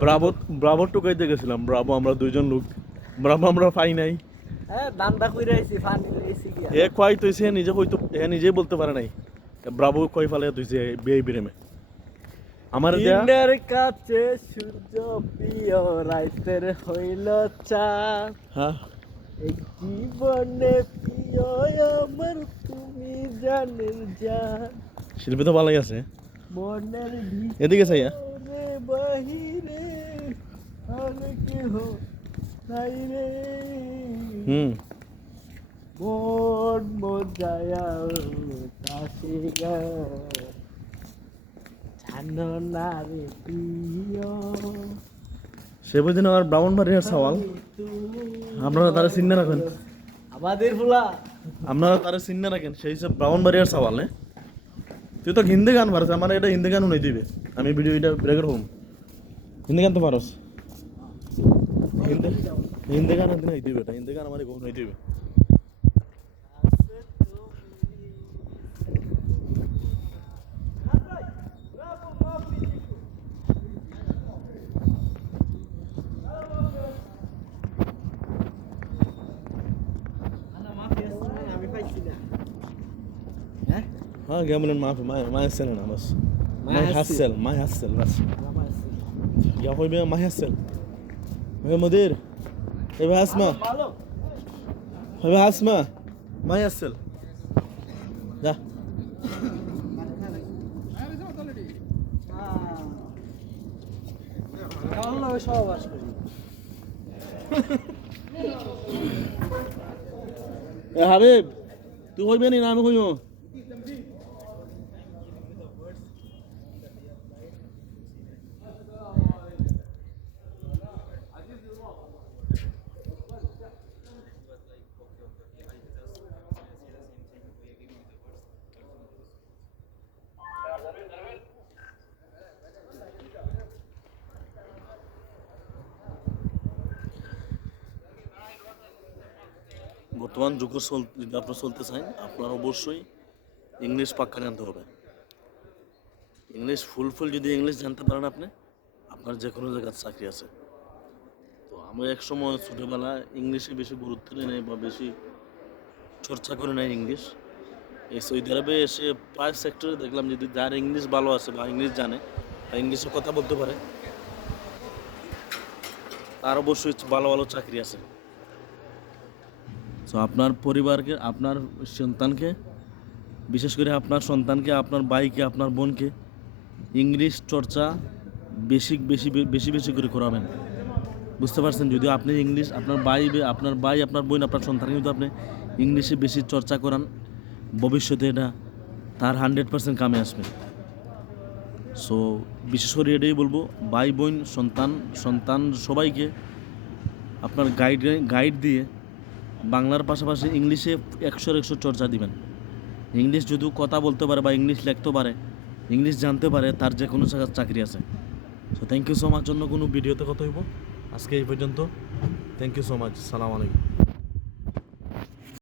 Bravo Bravo টুকাইতে গেছিলাম, Bravo আমরা দুইজন লোক, ব্রাভো আমরা পাই নাই। হ্যাঁ দান্দা কইরা আইছি পানি লইছি কি এ কয় তুইছে নিজে কইতো, এ নিজেই বলতে পারে নাই ব্রাভো কই ফেলে তুইছে বিয়ে বিরেমে আমার দেয়া। দিনের কাছে সূর্য প্রিয় রাইতের হইল চাঁদ, হ্যাঁ এই জীবনে প্রিয় আমার তুমি জানের জান, শিল্পী তো ভালোই আছে। মনের এদিকে চাইয়া ভিতরে বাহিরে আর কেহ নাই রে, মন মজায়া কাছে গা জানো না রে প্রিয়। সে বুঝিন আর ব্রাহ্মণবাড়িয়ার সওয়াল, আপনারা তারা চিন্তা রাখেন, আমাদের ফুলা আপনারা তারা চিন্তা রাখেন সেই সব ব্রাহ্মণবাড়িয়ার সওয়াল। তুই তো হিন্দি গান পারছ, আমার এটা হিন্দি গানও নাই দিবে, আমি ভিডিওটা ব্রেক করব। হিন্দি গান তো পারস, হিন্দি হিন্দি গান একদিন হইতে দিবে, হিন্দি গান আমার কখন হইতে দিবে। আমি পাইছি না। हाँ क्या बोलन माफ माय हसल है ना बस, माय हसल बस या कोई भी माय हसल يا مدير يبقى اسمع يبقى اسمع माय हसल जा ए হাবিব তুই কইবে নি না আমি কইও। বর্তমান যুগ যদি আপনারা চলতে চান, আপনার অবশ্যই ইংলিশ পাক্কা জানতে হবে। ইংলিশ ফুল যদি ইংলিশ জানতে পারেন আপনি, আপনার যে কোনো জায়গায় চাকরি আছে। তো আমরা একসময় ছোটোবেলায় ইংলিশে বেশি গুরুত্ব দিই নাই বা বেশি চর্চা করে নাই ইংলিশ। এই সৌদি আরবে এসে প্রায় সেক্টরে দেখলাম যদি যার ইংলিশ ভালো আছে বা ইংলিশ জানে বা ইংলিশে কথা বলতে পারে, তার অবশ্যই ভালো ভালো চাকরি আছে। সো আপনার পরিবারকে, আপনার সন্তানকে, বিশেষ করে আপনার সন্তানকে, আপনার ভাইকে, আপনার বোনকে ইংলিশ চর্চা বেশি বেশি বেশি বেশি করে করাবেন। বুঝতে পারছেন? যদি আপনি ইংলিশ আপনার ভাই, আপনার বোন, আপনার সন্তানকে যদি আপনি ইংলিশে বেশি চর্চা করান, ভবিষ্যতে এটা তার 100% কামে আসবে। সো বিশেষ করে এটাই বলবো, ভাই বোন সন্তান সবাইকে আপনার গাইড দিয়ে বাংলার পাশাপাশি ইংলিশে 100 চর্চা দিবেন। ইংলিশ যদি কথা বলতে পারে বা ইংলিশ লিখতে পারে, ইংলিশ জানতে পারে, তার যে কোনো জায়গায় চাকরি আছে। So thank you so much. জন্য কোনো ভিডিওতে কথা হইব আজকে এই পর্যন্ত। Thank you so much. সালাম আলাইকুম।